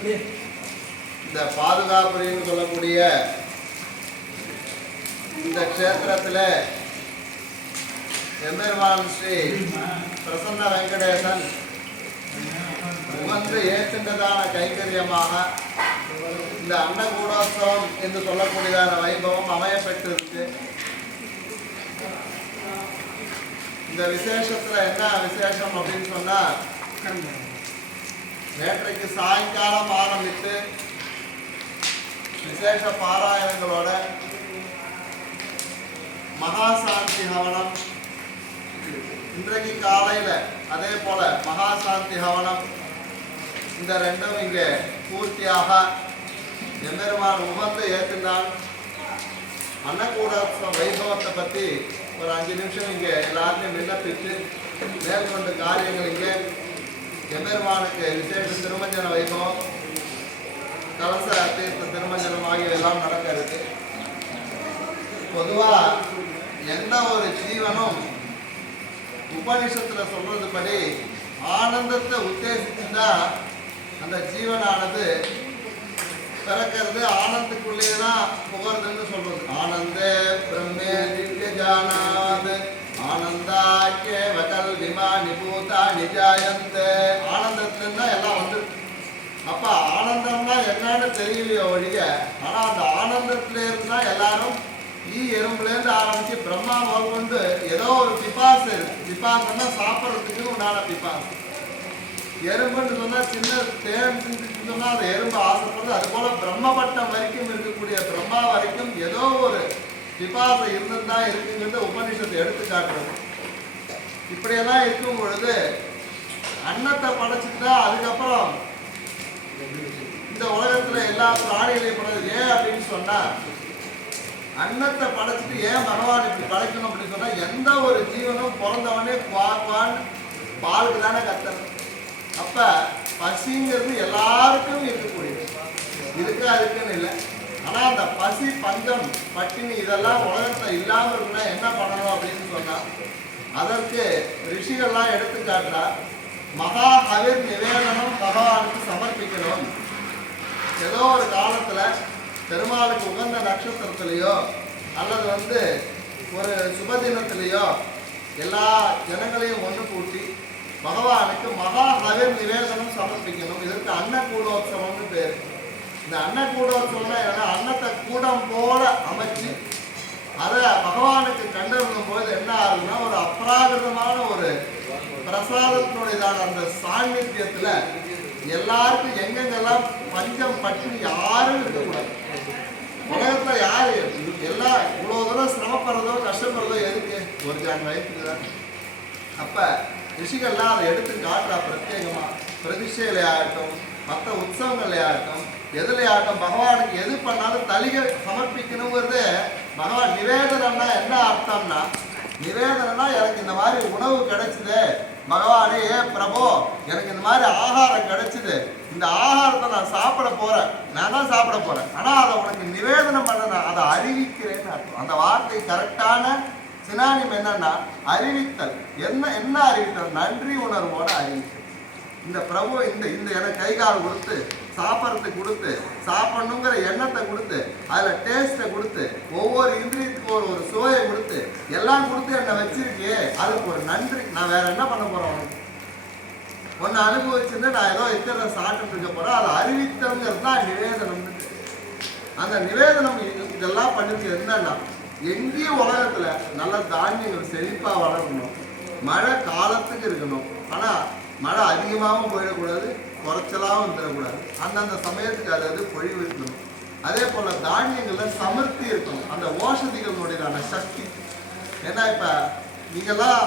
இந்த பாதுகாப்புன்னு சொல்லக்கூடிய இந்த க்ஷேத்திரத்தில் எம்பெருமான் ஸ்ரீ பிரசன்ன வெங்கடேசன் உகந்து ஏற்றுண்டதான கைங்கரியமாக இந்த அன்னகூடோத்சவம் என்று சொல்லக்கூடியதான வைபவம் அமையப்பட்டிருக்கு. இந்த விசேஷத்துல என்ன விசேஷம் அப்படின்னு சொன்னா, நேற்றைக்கு சாயங்காலம் ஆரம்பித்து விசேஷ பாராயணங்களோட மகாசாந்தி ஹவனம், இன்றைக்கு காலையில அதே போல மகாசாந்தி ஹவனம், இந்த ரெண்டும் இங்கே பூர்த்தியாக எம்பெருமான் உகந்து ஏற்றுந்தான். அன்னகூடோத்சவ வைபவத்தை பற்றி ஒரு 5 நிமிஷம் இங்கே எல்லாத்தையும் விண்ணப்பித்து மேற்கொண்ட காரியங்கள் இங்கே எம்பெருமானுக்கு விசேஷ திருமஞ்சன வைபவம், கலச தீர்த்த திருமஞ்சனம் ஆகியவெல்லாம் நடக்க இருக்கு. பொதுவா எந்த ஒரு ஜீவனும் உபனிஷத்துல சொல்றது படி ஆனந்தத்தை உத்தேசிச்சுதான் அந்த ஜீவனானது பிறக்கிறது, ஆனந்துக்குள்ளேதான் புகழ்றதுன்னு சொல்றது. ஆனந்தே பிரம்மே திவ்ய ஜானாத் ஆனந்தாக்கே வகல் விமா நிபூதா நிஜாயந்தே. ஆனந்தத்துலன்னா எல்லாம் வந்து, அப்ப ஆனந்தம்னா என்னன்னு தெரியலையோ ஒழிய, ஆனா அந்த ஆனந்தத்துல இருந்தா எல்லாரும் எறும்புலேருந்து ஆரம்பிச்சு பிரம்மா கொண்டு ஏதோ ஒரு பிபாசு இருக்கு. பிபாசுன்னா சாப்பிட்றதுக்கு உண்டான பிபாசு. எறும்புன்னு சொன்னா சின்ன தேன் சொன்னா அந்த எறும்பு ஆசைப்படுது. அது போல பிரம்மபட்டம் வரைக்கும் இருக்கக்கூடிய பிரம்மா வரைக்கும் ஏதோ ஒரு பிபாசை இருந்துதான் இருக்குங்கிறத உபநிஷத்தை எடுத்து காட்டுறது. இப்படியெல்லாம் இருக்கும் பொழுது அன்னத்தை படைச்சுட்டா அதுக்கப்புறம் இந்த உலகத்துல எல்லா பிராணிகளையும் படைச்சு ஏன் அப்படின்னு சொன்னா, அன்னத்தை படைச்சிட்டு ஏன் பகவான் இப்படி படைக்கணும் அப்படின்னு சொன்னா, எந்த ஒரு ஜீவனும் பிறந்தவனே குவான் பாலுக்கு தானே கத்தணும். அப்ப பசிங்கிறது எல்லாருக்கும் இருக்கக்கூடியது, அதுக்குன்னு இல்லை. ஆனா அந்த பசி பஞ்சம் பட்டினி இதெல்லாம் உலகத்துல இல்லாம இருக்குன்னா என்ன பண்ணணும் அப்படின்னு சொன்னா, அதற்கு ரிஷிகள்லாம் எடுத்துக்காட்டா மகா ஹவிர் நிவேதனம் பகவானுக்கு சமர்ப்பிக்கணும். ஏதோ ஒரு காலத்துல பெருமாளுக்கு உகந்த நட்சத்திரத்திலேயோ அல்லது ஒரு சுபதினத்திலேயோ எல்லா ஜனங்களையும் ஒன்று கூட்டி பகவானுக்கு மகா ஹவிர் நிவேதனம் சமர்ப்பிக்கணும். இதற்கு அன்னகூடோத்சவம்னு பேர். இந்த அன்னகூடோத்சவம்னா என்னன்னா, அன்னத்தை கூடம் போல அமைச்சு அதை பகவானுக்கு கண்டறியும் போது என்ன ஆகுதுன்னா, ஒரு அப்ராகிருதமான ஒரு பிரசாதத்தினுடையதான அந்த சாநித்தியத்துல எல்லாருக்கும் எங்கெங்கெல்லாம் பஞ்சம் பட்டினி யாரும் இருக்கக்கூடாது. உலகத்துல யாரு எல்லாம் இவ்வளவு தூரம் சிரமப்படுறதோ கஷ்டப்படுறதோ எதுக்கு? ஒரு ஜான் வயசுக்கு தான். அப்ப ரிஷிகள்லாம் அதை எடுத்து காட்டுறா. பிரத்யேகமா பிரதிஷ்டையில ஆகட்டும், மற்ற உற்சவங்கள்ல ஆகட்டும், எதுல ஆகட்டும், பகவானுக்கு எது பண்ணாலும் தலிகை சமர்ப்பிக்கணுங்கிறது பகவான். நிவேதனம்னா என்ன அர்த்தம்னா, நிவேதனம்னா எனக்கு இந்த மாதிரி உணவு கிடைச்சது பகவானே, ஏ பிரபு எனக்கு இந்த மாதிரி ஆகாரம் கிடைச்சது, இந்த ஆகாரத்தை நான் சாப்பிட போறேன், நான் தான் சாப்பிட போறேன், ஆனா அதை உனக்கு நிவேதனம் பண்ண அதை அறிவிக்கிறேன்னு அர்த்தம். அந்த வார்த்தை கரெக்டான சினானிம் என்னன்னா அறிவித்தல். என்ன அறிவித்தல்? நன்றி உணர்வோட அறிவித்தல். இந்த பிரபு இந்த எனக்கு கை கால் கொடுத்து சாப்பிட்றதுக்கு கொடுத்து சாப்பிடணுங்கிற எண்ணத்தை கொடுத்து அதில் டேஸ்ட்டை கொடுத்து ஒவ்வொரு இந்திரியத்துக்கு ஒரு சுவையை கொடுத்து எல்லாம் கொடுத்து என்னை வச்சிருக்கே, அதுக்கு ஒரு நன்றி. நான் வேற என்ன பண்ண போறேன்? ஒன்று அனுபவிச்சுட்டு நான் ஏதோ இருக்கிறத சாப்பிட்டு இருக்க போறேன். அதை அறிவித்தல்ங்கிறது தான் நிவேதனம். அந்த நிவேதனம் இதெல்லாம் பண்ணிருக்கு. என்னன்னா, எங்கேயும் உலகத்துல நல்ல தானியங்கள் செழிப்பா வளரணும், மழை காலத்துக்கு இருக்கணும். ஆனா மழை அதிகமாகவும் போயிடக்கூடாது, குறைச்சலாகவும் தரக்கூடாது. அந்தந்த சமயத்துக்கு அது பொழிவு இருக்கணும். அதே போல தானியங்கள்ல சமர்த்தி இருக்கணும், அந்த ஓஷதிகளுடையதான சக்தி. ஏன்னா இப்ப நீங்கெல்லாம்